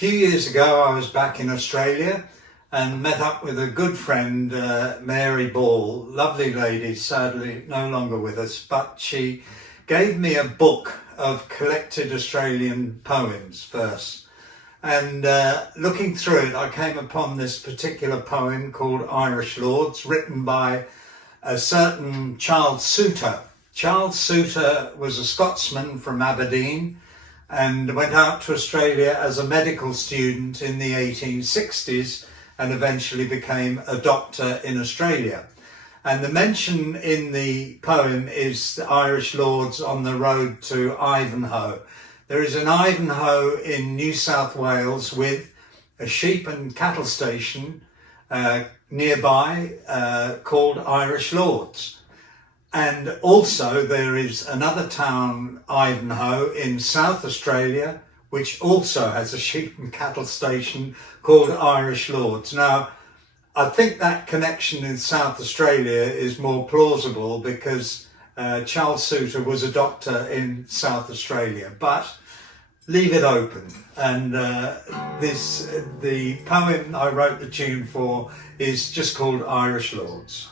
few years ago I was back in Australia and met up with a good friend, Mary Ball, lovely lady, sadly no longer with us, but she gave me a book of collected Australian poems, verse. And looking through it, I came upon this particular poem called Irish Lords, written by a certain Charles Souter. Charles Souter was a Scotsman from Aberdeen and went out to Australia as a medical student in the 1860s and eventually became a doctor in Australia. And the mention in the poem is the Irish Lords on the road to Ivanhoe. There is an Ivanhoe in New South Wales with a sheep and cattle station nearby called Irish Lords. And also there is another town, Ivanhoe, in South Australia, which also has a sheep and cattle station called Irish Lords. Now, I think that connection in South Australia is more plausible because Charles Souter was a doctor in South Australia, but leave it open. And the poem I wrote the tune for is just called Irish Lords.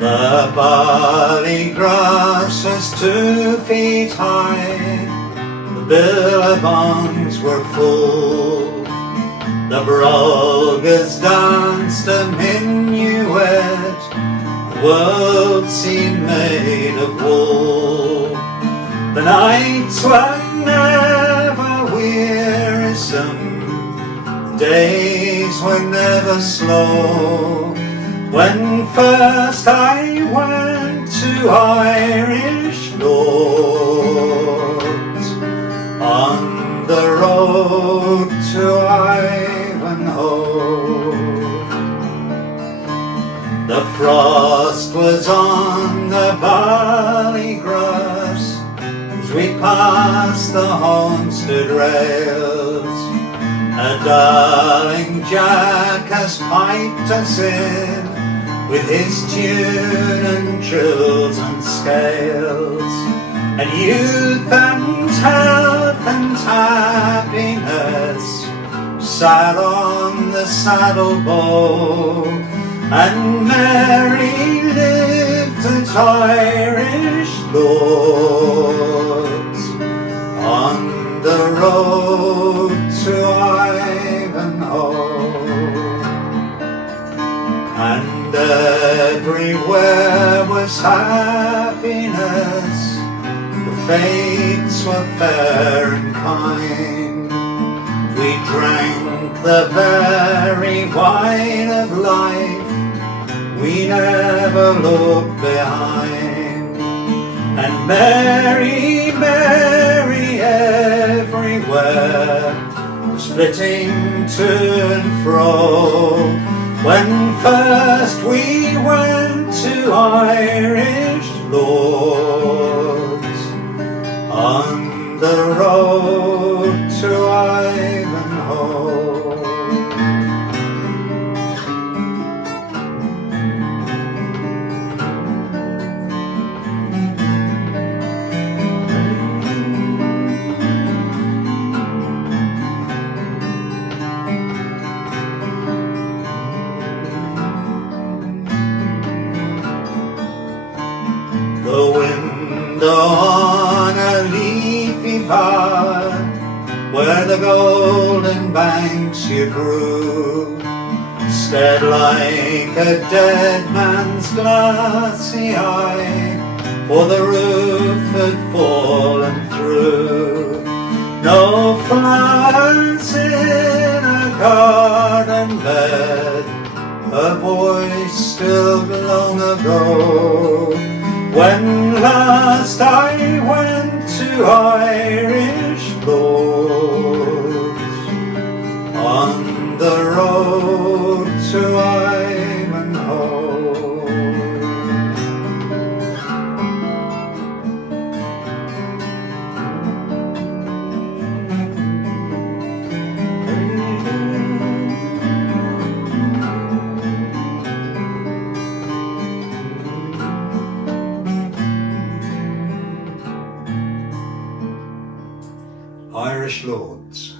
The barley grass was 2 feet high, the billabongs were full, the brogans danced a minuet, the world seemed made of wool. The nights were never wearisome, the days were never slow. When first I went to Irish Lords, on the road to Ivanhoe, the frost was on the barley grass as we passed the homestead rails. A darling Jack has piped us in with his tune and trills and scales, and youth and health and happiness sat on the saddle bow, and Mary lived at Irish Lords on the road to Ivanhoe. And everywhere was happiness, the fates were fair and kind. We drank the very wine of life, we never looked behind. And merry, merry everywhere was flitting to and fro, when first we went to Irish Lords, on the road to Ivanhoe. The window on a leafy bough, where the golden banks you grew, stared like a dead man's glassy eye, for the roof had fallen through. No flowers in a garden bed, her voice still long ago. When last I went to Irish Lords, on the road to Ivanhoe. Irish Lords.